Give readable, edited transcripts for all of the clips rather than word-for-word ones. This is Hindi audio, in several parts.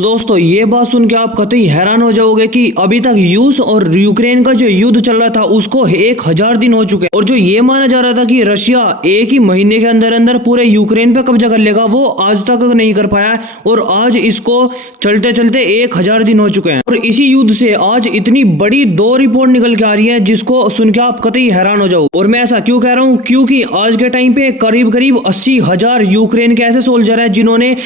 दोस्तों ये बात सुन के आप कतई हैरान हो जाओगे कि अभी तक रूस और यूक्रेन का जो युद्ध चल रहा था उसको 1000 दिन हो चुके हैं और जो ये माना जा रहा था कि रशिया एक ही महीने के अंदर अंदर पूरे यूक्रेन पे कब्जा कर लेगा वो आज तक नहीं कर पाया और आज इसको चलते चलते 1000 दिन हो चुके हैं। और इसी युद्ध से आज इतनी बड़ी दो रिपोर्ट निकल के आ रही है जिसको सुन के आप कतई हैरान हो जाओ। और मैं ऐसा क्यों कह रहा हूँ, क्योंकि आज के टाइम पे करीब करीब 80,000 यूक्रेन के ऐसे सोल्जर हैं जिन्होंने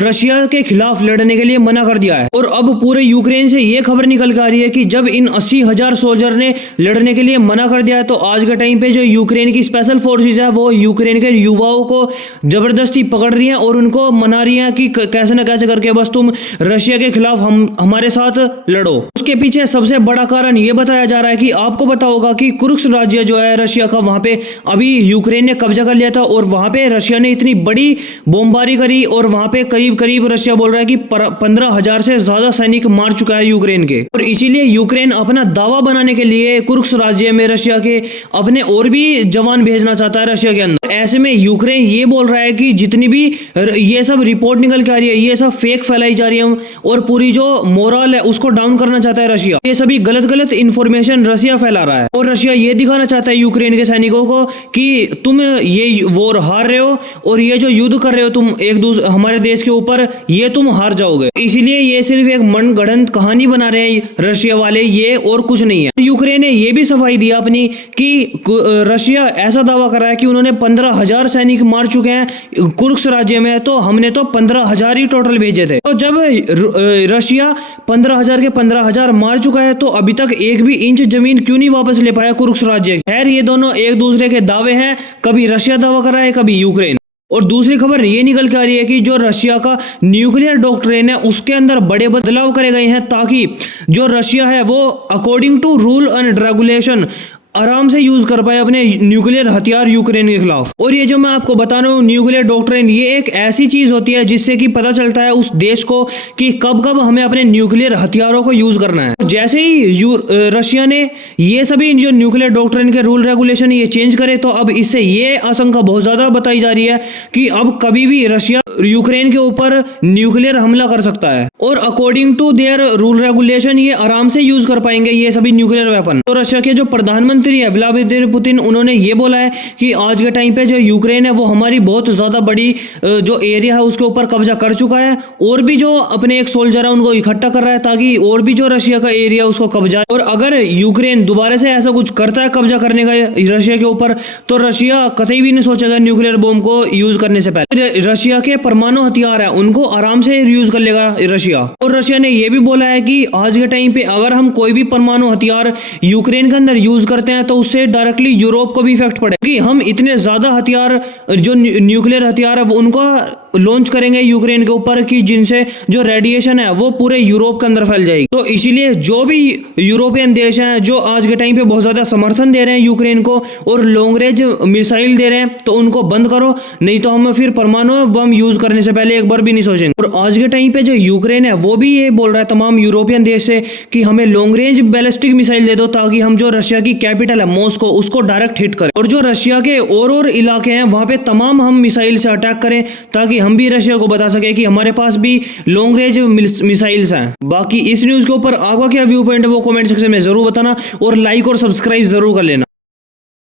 रशिया के खिलाफ लड़ने के लिए मना कर दिया है। और अब पूरे यूक्रेन से ये खबर निकल के आ रही है कि जब इन 80,000 सोल्जर ने लड़ने के लिए मना कर दिया है तो आज के टाइम पे जो यूक्रेन की स्पेशल फोर्सेज है वो यूक्रेन के युवाओं को जबरदस्ती पकड़ रही हैं और उनको मना रही हैं कि कैसे न कैसे करके बस तुम रशिया के खिलाफ हमारे साथ लड़ो। उसके पीछे सबसे बड़ा कारण ये बताया जा रहा है कि आपको पता होगा कि कुर्स्क राज्य जो है रशिया का, वहां पे अभी यूक्रेन ने कब्जा कर लिया था और वहां पे रशिया ने इतनी बड़ी बमबारी करी और वहां पे करीब करीब रशिया बोल रहा है कि 15,000 से ज्यादा सैनिक मार चुका है यूक्रेन के। और इसीलिए यूक्रेन अपना दावा बनाने के लिए कुर्स्क राज्य में रशिया के अपने और भी जवान भेजना चाहता है रशिया के अंदर। ऐसे में यूक्रेन ये बोल रहा है कि जितनी भी ये सब रिपोर्ट निकल के आ रही है ये सब फेक फैलाई जा रही है और पूरी जो मोरल है उसको डाउन करना चाहता है रशिया। ये सभी गलत गलत इंफॉर्मेशन रशिया फैला रहा है और रशिया ये दिखाना चाहता है यूक्रेन के सैनिकों को कि तुम ये वॉर हार रहे हो और ये जो युद्ध कर रहे हो तुम एक दूसरे हमारे देश के ऊपर, ये तुम हार जाओगे। इसीलिए ये सिर्फ एक मनगढ़ंत कहानी बना रहे हैं रशिया वाले, ये और कुछ नहीं है। यूक्रेन ने ये भी सफाई दिया अपनी कि रशिया ऐसा दावा कर रहा है कि उन्होंने 15,000 सैनिक मार चुके हैं कुर्स्क राज्य में, तो हमने तो 15,000 ही टोटल भेजे थे। तो जब रशिया 15,000 के 15,000 मार चुका है तो अभी तक एक भी इंच जमीन क्यों नहीं वापस ले पाया कुर्स्क राज्य। खैर ये दोनों एक दूसरे के दावे हैं, कभी रशिया दावा कर रहा है कभी यूक्रेन। और दूसरी खबर ये निकल के आ रही है कि जो रशिया का न्यूक्लियर डॉक्ट्रिन है उसके अंदर बड़े बदलाव करे गए हैं ताकि जो रशिया है वो according to rule and regulation आराम से यूज कर पाए अपने न्यूक्लियर हथियार यूक्रेन के खिलाफ। और ये जो मैं आपको बता रहा हूँ न्यूक्लियर डॉक्ट्रिन, ये एक ऐसी चीज होती है जिससे कि पता चलता है उस देश को कि कब कब हमें अपने न्यूक्लियर हथियारों को यूज करना है। जैसे ही रशिया ने ये सभी जो न्यूक्लियर डॉक्ट्रिन के रूल रेगुलेशन ये चेंज करे तो अब इससे ये आशंका बहुत ज्यादा बताई जा रही है कि अब कभी भी रशिया यूक्रेन के ऊपर न्यूक्लियर हमला कर सकता है और according to their rule regulation ये आराम से यूज कर पाएंगे ये सभी न्यूक्लियर वेपन। तो रशिया के जो प्रधानमंत्री है व्लादिमीर पुतिन, उन्होंने ये बोला है कि आज के टाइम पे जो यूक्रेन है वो हमारी बहुत ज्यादा बड़ी जो एरिया है उसके ऊपर कब्जा कर चुका है और भी जो अपने एक सोल्जर है उनको इकट्ठा कर रहा है ताकि और भी जो रशिया का एरिया उसको कब्जा है। और अगर यूक्रेन दोबारा से ऐसा कुछ करता है कब्जा करने का रशिया के ऊपर तो रशिया कतई भी नहीं सोचेगा न्यूक्लियर बॉम्ब को यूज करने से पहले। रशिया के परमाणु हथियार है उनको आराम से यूज कर लेगा रशिया। और रशिया ने यह भी बोला है कि आज के टाइम पे अगर हम कोई भी परमाणु हथियार यूक्रेन के अंदर यूज करते हैं तो उससे डायरेक्टली यूरोप को भी इफेक्ट पड़ेगा कि हम इतने ज्यादा हथियार जो न्यूक्लियर हथियार है वो उनको लॉन्च करेंगे यूक्रेन के ऊपर कि जिनसे जो रेडिएशन है वो पूरे यूरोप के अंदर फैल जाएगी। तो इसीलिए जो भी यूरोपियन देश हैं जो आज के टाइम पे बहुत ज्यादा समर्थन दे रहे हैं यूक्रेन को और लॉन्ग रेंज मिसाइल दे रहे हैं तो उनको बंद करो, नहीं तो हम फिर परमाणु बम यूज करने से पहले एक बार भी नहीं सोचेंगे। और आज के टाइम पे जो यूक्रेन है वो भी ये बोल रहा है तमाम यूरोपियन देश से कि हमें लॉन्ग रेंज बैलिस्टिक मिसाइल दे दो ताकि हम जो रशिया की कैपिटल है मॉस्को उसको डायरेक्ट हिट करें और जो रशिया के और इलाके हैं वहां पे तमाम हम मिसाइल से अटैक करें ताकि हम भी रशिया को बता सके कि हमारे पास भी लॉन्ग रेंज मिसाइल्स हैं। बाकी इस न्यूज के ऊपर आपका क्या व्यू पॉइंट है वो कमेंट सेक्शन में जरूर बताना और लाइक और सब्सक्राइब जरूर कर लेना।